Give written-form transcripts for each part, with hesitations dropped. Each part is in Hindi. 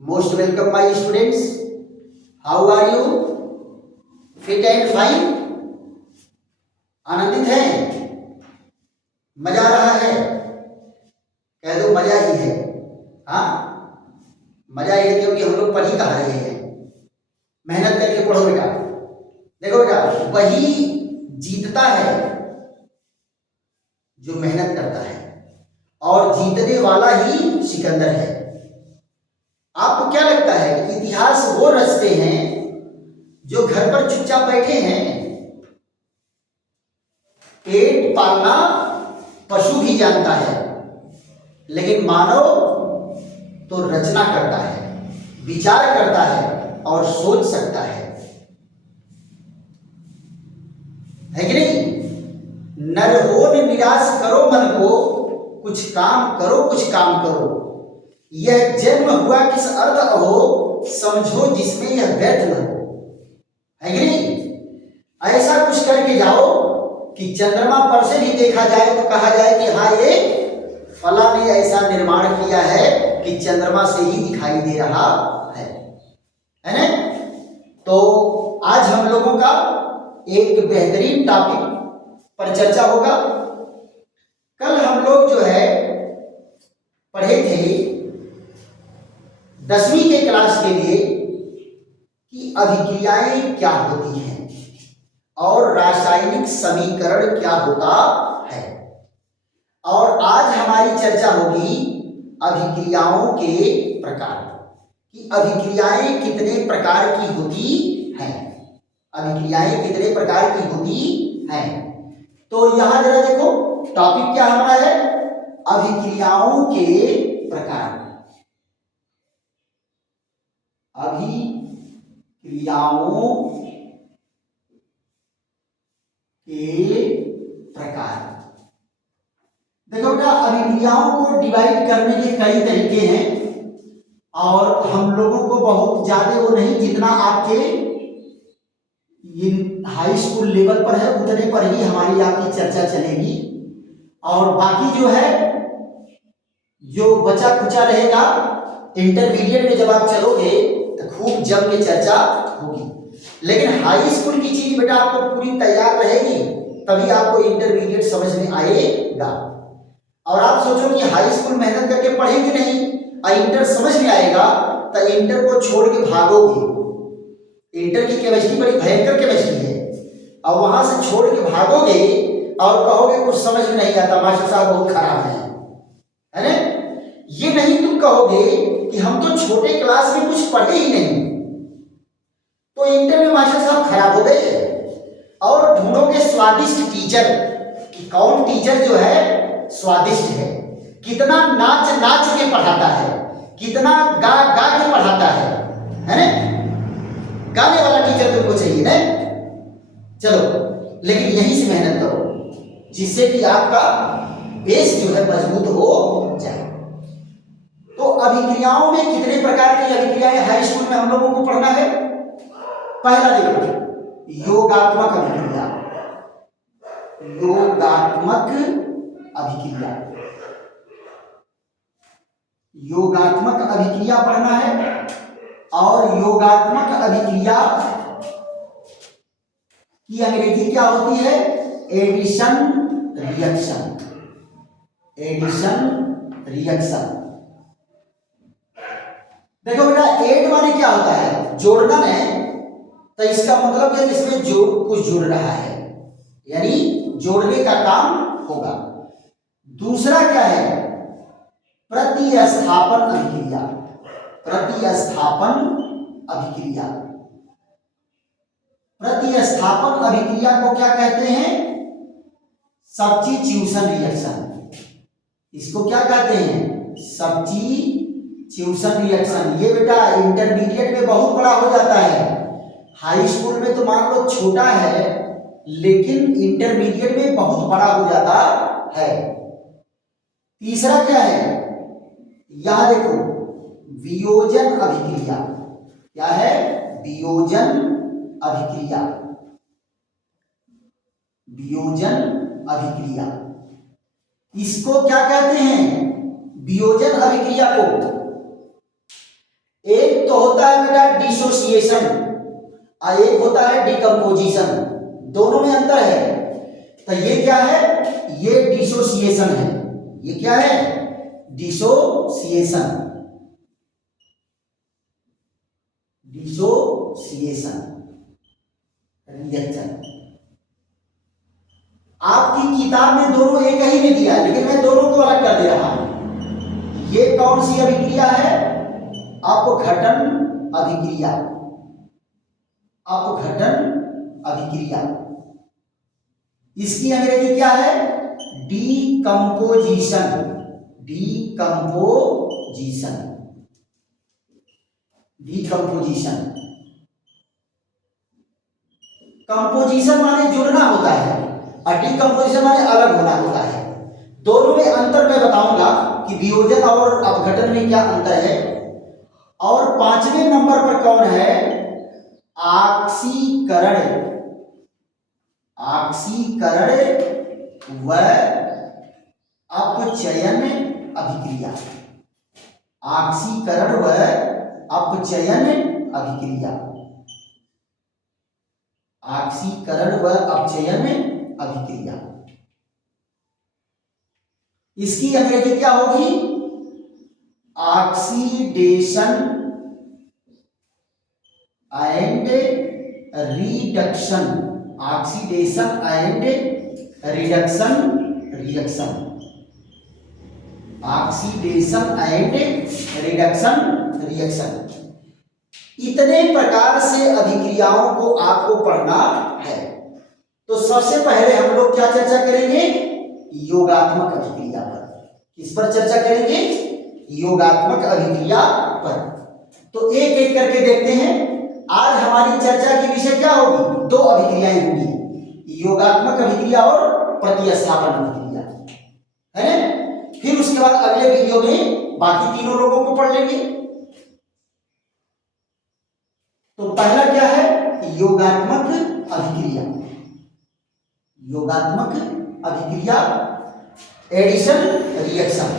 Most welcome my students. How are you? Fit and fine? आनंदित हैं? मजा आ रहा है? कह दो मजा ही है। हाँ, मजा ही है क्योंकि हम लोग पढ़ ही कहा रहे हैं। मेहनत करके पढ़ो बेटा। देखो बेटा, वही जीतता है जो मेहनत करता है, और जीतने वाला ही सिकंदर है। आपको क्या लगता है कि इतिहास वो रचते हैं जो घर पर चुपचाप बैठे हैं? पेट पालना पशु भी जानता है, लेकिन मानव तो रचना करता है, विचार करता है और सोच सकता है कि नहीं? नर हो निराश करो मन को, कुछ काम करो, कुछ काम करो। यह जन्म हुआ किस अर्थ हो, समझो जिसमें यह व्यर्थ न हो। है कि नहीं? ऐसा कुछ करके जाओ कि चंद्रमा पर से भी देखा जाए तो कहा जाए कि हाँ, ये फला ने ऐसा निर्माण किया है कि चंद्रमा से ही दिखाई दे रहा है ना? तो आज हम लोगों का एक बेहतरीन टॉपिक पर चर्चा होगा। कल हम लोग जो है पढ़े थे 10वीं के क्लास के लिए कि अभिक्रियाएं क्या होती हैं और रासायनिक समीकरण क्या होता है। और आज हमारी चर्चा होगी अभिक्रियाओं के प्रकार कि अभिक्रियाएं कितने प्रकार की होती हैं। अभिक्रियाएं कितने प्रकार की होती हैं। तो यहां जरा देखो, टॉपिक क्या हमारा है? अभिक्रियाओं के प्रकार। अभिक्रियाओं के प्रकार। देखो बेटा, अभिक्रियाओं को डिवाइड करने के कई तरीके हैं और हम लोगों को बहुत ज्यादा वो नहीं, जितना आपके हाई स्कूल लेवल पर है उतने पर ही हमारी आपकी चर्चा चलेगी। और बाकी जो है, जो बचा खुचा रहेगा, इंटरमीडिएट में जब आप चलोगे तो खूब जम के चर्चा होगी। लेकिन हाई स्कूल की चीज बेटा आपको पूरी तैयार रहेगी, तभी आपको इंटरमीडिएट समझ में आएगा। और आप सोचो कि हाई स्कूल मेहनत करके पढ़ेंगे नहीं और इंटर समझ में आएगा, तो इंटर को छोड़ के भागोगे। इंटर की केमिस्ट्री बड़ी भयंकर केमिस्ट्री है, और वहां से छोड़ के भागोगे और कहोगे कुछ समझ में नहीं आता, मास्टर साहब बहुत खराब है ना? ये नहीं तुम कहोगे कि हम तो छोटे क्लास में कुछ पढ़े ही नहीं, तो इंटर में मास्टर साहब खराब हो गए। और ढूंढोगे स्वादिष्ट टीचर कि कौन टीचर जो है स्वादिष्ट है, कितना नाच नाच के पढ़ाता है, कितना गा गा के पढ़ाता है ना? गाने वाला टीचर तुमको चाहिए ना? चलो, लेकिन यहीं से मेहनत करो जिससे कि आपका बेस जो है मजबूत हो जाए। तो अभिक्रियाओं में कितने प्रकार की अभिक्रियाएं हाई स्कूल में हम लोगों को पढ़ना है? पहला देखो, योगात्मक अभिक्रिया। योगात्मक अभिक्रिया, योगात्मक अभिक्रिया पढ़ना है। और योगात्मक अभिक्रिया की अंग्रेजी क्या होती है? Addition reaction. Addition reaction. देखो बेटा, एड माने क्या होता है? जोड़ना है। तो इसका मतलब है इसमें जो कुछ जुड़ रहा है, यानी जोड़ने का काम होगा। दूसरा क्या है? प्रतिस्थापन अभिक्रिया। प्रतिस्थापन अभिक्रिया। प्रतिस्थापन अभिक्रिया को क्या कहते हैं? Substitution reaction. इसको क्या कहते हैं? Substitution reaction. ये बेटा इंटरमीडिएट में बहुत बड़ा हो जाता है। हाई स्कूल में तो मान लो छोटा है, लेकिन इंटरमीडिएट में बहुत बड़ा हो जाता है। तीसरा क्या है? यहां देखो, वियोजन अभिक्रिया। क्या है? वियोजन अभिक्रिया। वियोजन अभिक्रिया, इसको क्या कहते हैं? वियोजन अभिक्रिया को डिसोसिएशन, एक होता है डिकम्पोजिशन, दोनों में अंतर है। तो ये क्या है, ये डिसोसिएशन है, ये क्या है, डिसोसिएशन, डिसोसिएशन रिएक्शन। आपकी किताब में दोनों एक ही में दिया है, लेकिन मैं दोनों को अलग कर दे रहा हूं। ये कौन सी अभिक्रिया है, अपघटन अभिक्रिया, अपघटन अभिक्रिया। इसकी अंग्रेजी क्या है, डीकंपोजिशन, डीकंपोजिशन, डीकंपोजिशन। कंपोजिशन माने जुड़ना होता है और डीकंपोजिशन माने अलग होना होता है। दोनों में अंतर मैं बताऊंगा कि वियोजन और अपघटन में क्या अंतर है। और 5वें नंबर पर कौन है, ऑक्सीकरण, ऑक्सीकरण व अपचयन अभिक्रिया, ऑक्सीकरण व अपचयन अभिक्रिया, ऑक्सीकरण व अपचयन अभिक्रिया। इसकी अंग्रेजी क्या होगी, oxidation and reduction, oxidation and reduction reaction, oxidation and reduction reaction. इतने प्रकार से अभिक्रियाओं को आपको पढ़ना है। तो सबसे पहले हम लोग क्या चर्चा करेंगे, योगात्मक अभिक्रिया पर। किस पर चर्चा करेंगे, योगात्मक अभिक्रिया पर। तो एक एक करके देखते हैं। आज हमारी चर्चा की विषय क्या होगी, दो अभिक्रियाएं होंगी, योगात्मक अभिक्रिया और प्रतिस्थापन अभिक्रिया, है ना। फिर उसके बाद अगले वीडियो में बाकी तीनों लोगों को पढ़ लेंगे। तो पहला क्या है, योगात्मक अभिक्रिया, योगात्मक अभिक्रिया एडिशन रिएक्शन,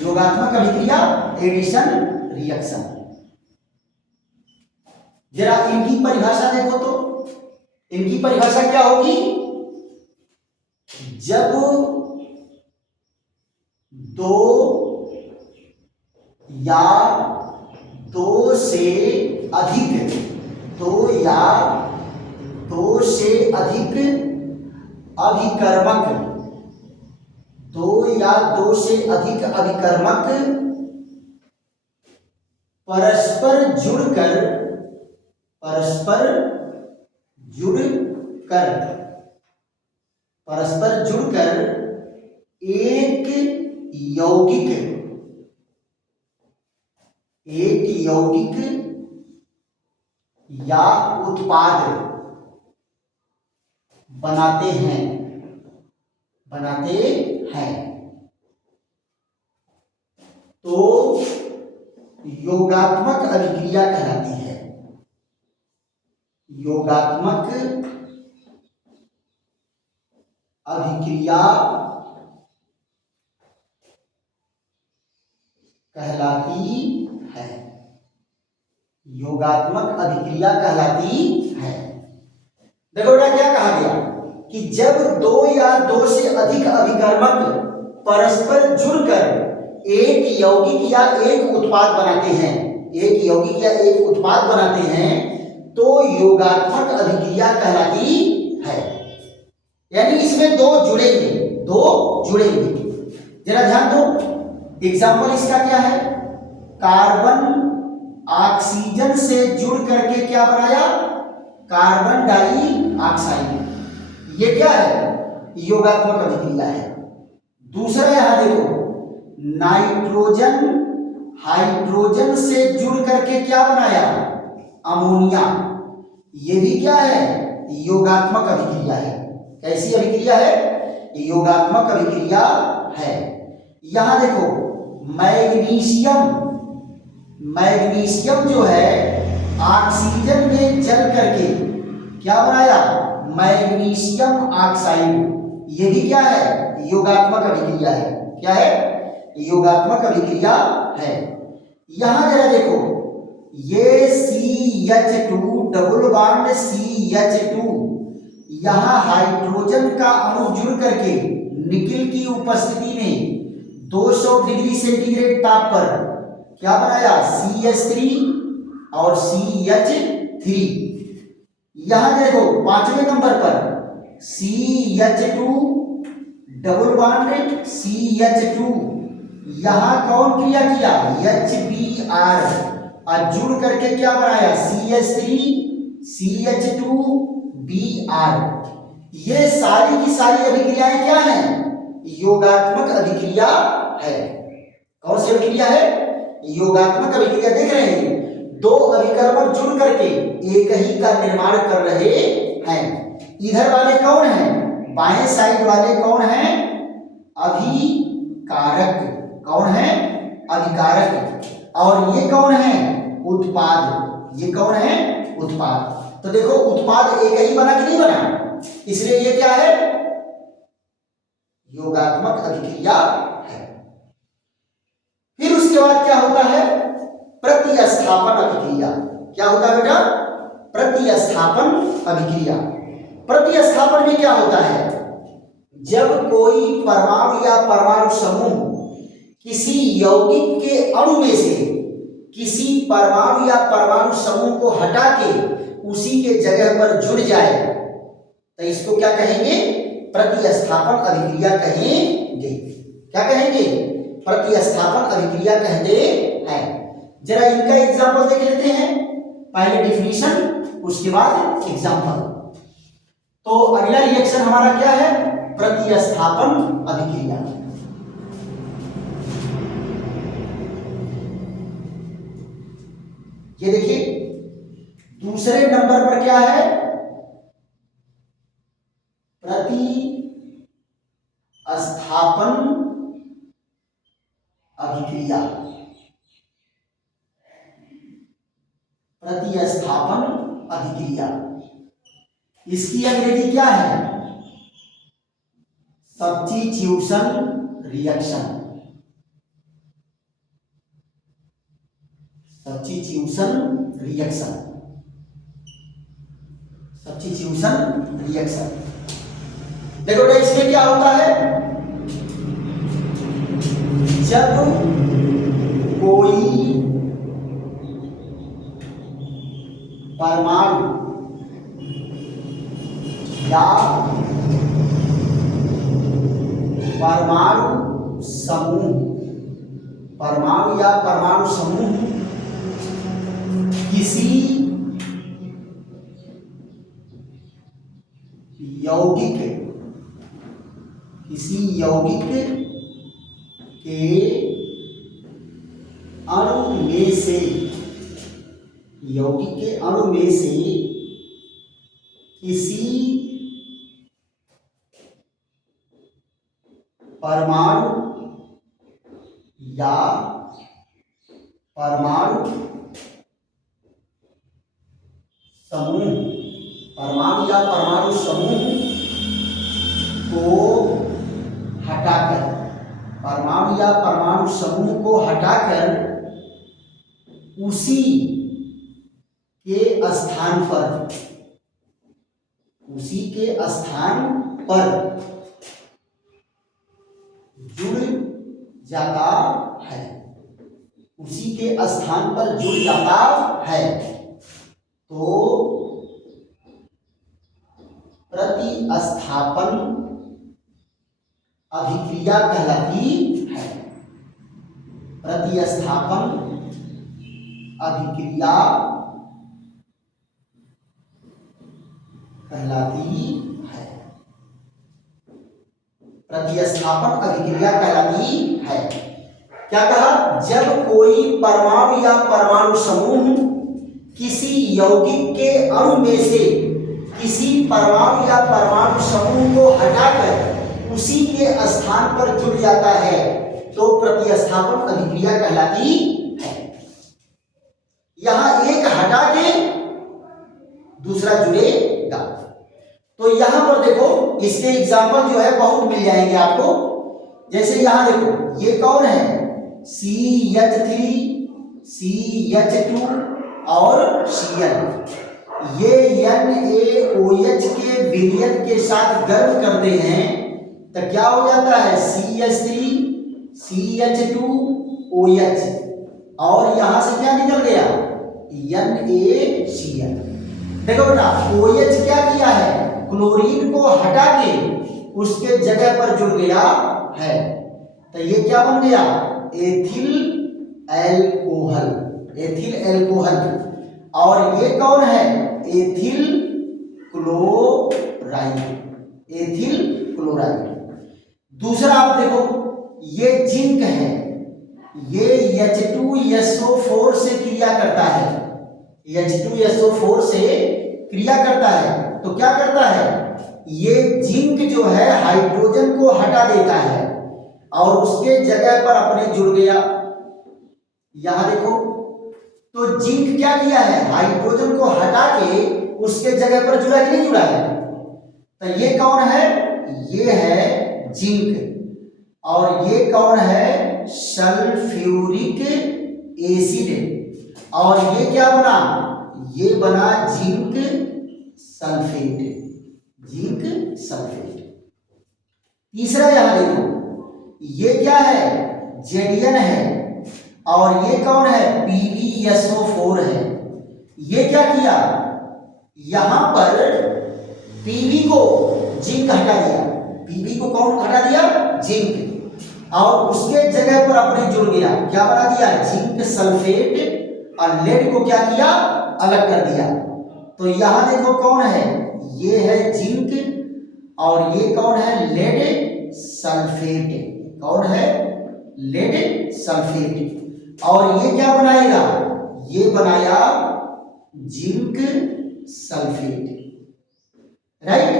योगात्मक अभिक्रिया एडिशन रिएक्शन। जरा इनकी परिभाषा देखो तो, इनकी परिभाषा क्या होगी, जब दो या दो से अधिक, दो या दो से अधिक अभिकर्मक, दो या दो से अधिक अभिकर्मक परस्पर जुड़कर, परस्पर जुड़कर, परस्पर जुड़कर एक यौगिक, एक यौगिक या उत्पाद बनाते हैं, बनाते हैं, तो योगात्मक अभिक्रिया कहलाती है, योगात्मक अभिक्रिया कहलाती है, योगात्मक अभिक्रिया कहलाती है। देखो बेटा क्या कहा गया कि जब दो या दो से अधिक अभिकर्मक परस्पर जुड़कर एक यौगिक या एक उत्पाद बनाते हैं, एक यौगिक या एक उत्पाद बनाते हैं, तो योगात्मक अभिक्रिया कहलाती है। यानी इसमें दो जुड़ेंगे, दो जुड़ेंगे। जरा ध्यान दो, एग्जाम्पल इसका क्या है, कार्बन ऑक्सीजन से जुड़ करके क्या बनाया, कार्बन डाइऑक्साइड। ये क्या है, योगात्मक अभिक्रिया है। दूसरा यहां देखो, नाइट्रोजन हाइड्रोजन से जुड़ करके क्या बनाया, अमोनिया। ये भी क्या है, योगात्मक अभिक्रिया है। कैसी अभिक्रिया है, योगात्मक अभिक्रिया है। यहां देखो, मैग्नीशियम, मैग्नीशियम जो है ऑक्सीजन में जल करके क्या बनाया, मैग्नीशियम ऑक्साइड। ये भी क्या है, योगात्मक अभिक्रिया है। क्या है, योगात्मक अभिक्रिया है। यहां जरा देखो, ये CH2 डबल बॉन्ड CH2, यहां हाइड्रोजन का अणु जुड़ करके निकिल की उपस्थिति में 200 डिग्री सेंटीग्रेड ताप पर क्या बनाया, CH3 और CH3। यहां देखो 5वें नंबर पर CH2 डबल बॉन्ड CH2, यहां कौन क्रिया किया, HBr, और जुड़ करके क्या बनाया, CH3 CH2 Br। ये सारी की सारी अभिक्रियाएं क्या हैं, योगात्मक अभिक्रिया है। कौन सी अभिक्रिया है, योगात्मक अभिक्रिया। देख रहे हैं, दो अभिकर्मक जुड़ करके एक ही का निर्माण कर रहे हैं। इधर वाले कौन हैं, बाएं साइड वाले कौन हैं, अभिकारक। कौन है, अभिकारक। और ये कौन है, उत्पाद। ये कौन है, उत्पाद। तो देखो उत्पाद एक ही बना कि नहीं बना, इसलिए ये क्या है, योगात्मक अभिक्रिया है। फिर उसके बाद क्या होता है, प्रतिस्थापन अभिक्रिया। क्या होता है बेटा, प्रतिस्थापन अभिक्रिया। प्रतिस्थापन में क्या होता है, जब कोई परमाणु या परमाणु समूह किसी यौगिक के अणु में से किसी परमाणु या परमाणु समूह को हटा के उसी के जगह पर जुड़ जाए तो इसको क्या कहेंगे, प्रतिस्थापन अभिक्रिया कहेंगे। क्या कहेंगे, प्रतिस्थापन अभिक्रिया कहते हैं। जरा इनका एग्जांपल देख लेते हैं, पहले डिफिनीशन उसके बाद एग्जांपल। तो अगला रिएक्शन हमारा क्या है, प्रतिस्थापन अभिक्रिया। ये देखिए दूसरे नंबर पर क्या है, प्रतिस्थापन अभिक्रिया। प्रतिस्थापन अभिक्रिया, इसकी अंग्रेजी क्या है, substitution reaction. Substitution reaction, substitution reaction. देखो बेटा इसमें क्या होता है, जब कोई परमाणु या परमाणु समूह, परमाणु या परमाणु समूह किसी यौगिक के अणु में से, यौगिक के अणु में से किसी परमाणु या परमाणु समूह, परमाणु या परमाणु समूह को हटाकर, परमाणु या परमाणु समूह को हटाकर उसी के स्थान पर, उसी के स्थान पर जुड़ जाता है, उसी के स्थान पर जुड़ जाता है, तो प्रतिस्थापन अभिक्रिया कहलाती है। प्रतिस्थापन अभिक्रिया कहलाती है। प्रतिस्थापन अभिक्रिया कहलाती है। क्या कहा, जब कोई परमाणु या परमाणु समूह किसी यौगिक के अणु में से किसी परमाणु या परमाणु समूह को हटाकर उसी के स्थान पर जुड़ जाता है तो प्रतिस्थापन अभिक्रिया कहलाती है। यहां एक हटा के दूसरा जुड़ेगा। तो यहां पर देखो इसके एग्जाम्पल जो है बहुत मिल जाएंगे आपको। जैसे यहां देखो ये कौन है, CH3 CH2 और Cl। ये NaOH के विलयन के साथ गर्म करते हैं तो क्या हो जाता है CH3 CH2OH और यहां से क्या निकल गया NaCl। देखो बेटा OH क्या किया है क्लोरीन को हटा के उसके जगह पर जुड़ गया है तो ये क्या बन गया एथिल एल्कोहल। एथिल एल्कोहल और ये कौन है एथिल क्लोराइड। Ethyl chloride. दूसरा आप देखो ये जिंक है ये H2SO4 से क्रिया करता है। H2SO4 से क्रिया करता है तो क्या करता है ये जिंक जो है हाइड्रोजन को हटा देता है और उसके जगह पर अपने जुड़ गया। यहां देखो तो जिंक क्या किया है हाइड्रोजन को हटा के उसके जगह पर जुड़ा कि नहीं जुड़ा है तो ये कौन है ये है जिंक और ये कौन है सल्फ्यूरिक एसिड और ये क्या बना ये बना जिंक सल्फेट। Zinc sulphate. तीसरा यहां देखो ये क्या है जेडियन है और ये कौन है PbSO4 है। ये क्या किया यहां पर Pb को जिंक हटा दिया। Pb को कौन हटा दिया जिंक और उसके जगह पर अपने जुड़ गया क्या बना दिया जिंक सल्फेट और लेड को क्या किया अलग कर दिया। तो यहां देखो कौन है ये है जिंक और ये कौन है लेड सल्फेट। कौन है लेड सल्फेट और ये क्या बनाएगा ये बनाया जिंक सल्फेट। राइट।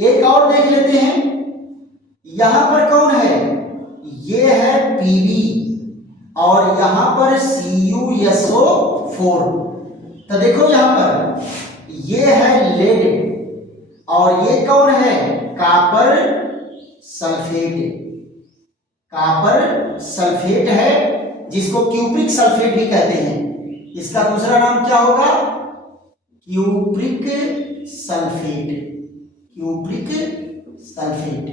एक और देख लेते हैं यहां पर कौन है ये है Pb और यहां पर CuSO4। तो देखो यहां पर ये है लेड और ये कौन है कॉपर सल्फेट। कॉपर सल्फेट है जिसको क्यूप्रिक सल्फेट भी कहते हैं। इसका दूसरा नाम क्या होगा क्यूप्रिक सल्फेट। Cupric sulphate.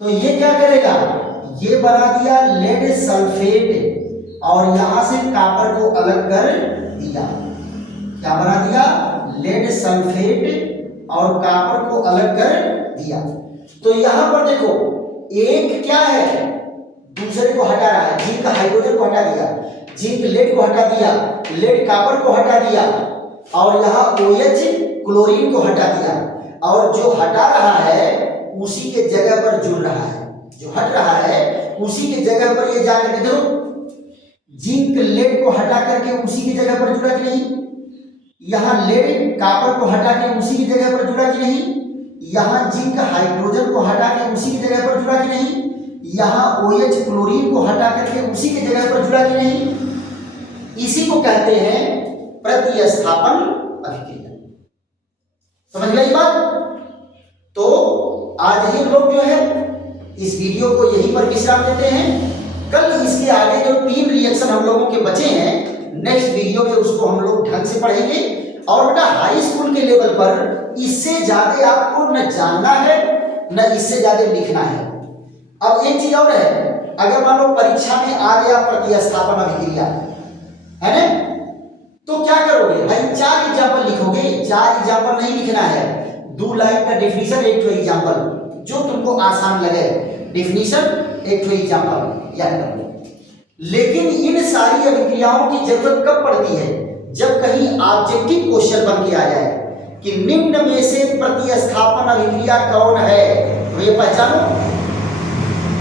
तो ये क्या करेगा ये बना दिया लेड सल्फेट और यहां से कॉपर को अलग कर दिया। क्या बना दिया लेड सल्फेट और कॉपर को अलग कर दिया। तो यहां पर देखो एक क्या है दूसरे को हटा रहा है। जिंक हाइड्रोजन को हटा दिया जिंक लेड को हटा दिया लेड कॉपर को हटा दिया और यहां OH क्लोरीन को हटा दिया और जो हटा रहा है उसी के जगह पर जुड़ रहा है। जो हट रहा है उसी के जगह पर ये जाकर के देखो जिंक लेड को हटा करके उसी की जगह पर जुड़ा कि नहीं। यहां लेड कॉपर को हटा के उसी की जगह पर जुड़ा कि नहीं। यहां जिंक हाइड्रोजन को हटा के उसी की जगह पर जुड़ा कि नहीं। यहां OH क्लोरीन को हटा करके उसी की जगह पर जुड़ा कि नहीं। इसी को कहते हैं प्रतिस्थापन अभिक्रिया। समझ गई बात। तो आज ही लोग जो है इस वीडियो को यहीं पर विश्राम देते हैं। कल इसके आगे जो 3 रिएक्शन हम लोगों के बचे हैं नेक्स्ट वीडियो में उसको हम लोग ढंग से पढ़ेंगे। और बेटा हाई स्कूल के लेवल पर इससे ज्यादा आपको न जानना है न इससे ज्यादा लिखना है। अब एक चीज और है अगर मान लो परीक्षा में आ गया प्रतिस्थापन अभिक्रिया है ना तो क्या करोगे भाई 4 एग्जाम्पल लिखोगे। 4 एग्जाम्पल नहीं लिखना है 2 लाइन का डेफिनेशन एक ठो एग्जाम्पल जो तुमको आसान लगे डेफिनेशन एक ठो एग्जाम्पल याद कर लो। लेकिन इन सारी अभिक्रियाओं की जरूरत कब पड़ती है जब कहीं ऑब्जेक्टिव क्वेश्चन बन के आ जाए कि निम्न में से प्रतिस्थापन अभिक्रिया कौन है तो ये पहचानो।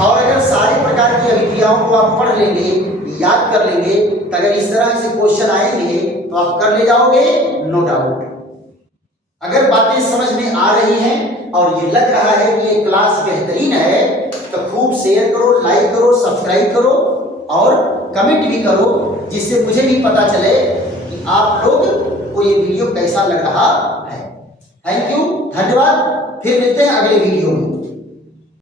और अगर सारे प्रकार की अभिक्रियाओं को आप पढ़ लेंगे याद कर लेंगे तो अगर इस तरह से क्वेश्चन आएंगे तो आप कर ले जाओगे नो डाउट। अगर बातें समझ में आ रही हैं और ये लग रहा है कि ये क्लास बेहतरीन है तो खूब शेयर करो लाइक करो सब्सक्राइब करो और कमेंट भी करो जिससे मुझे भी पता चले कि आप लोग को ये वीडियो कैसा लग रहा है। थैंक यू धन्यवाद। फिर मिलते हैं अगले वीडियो में।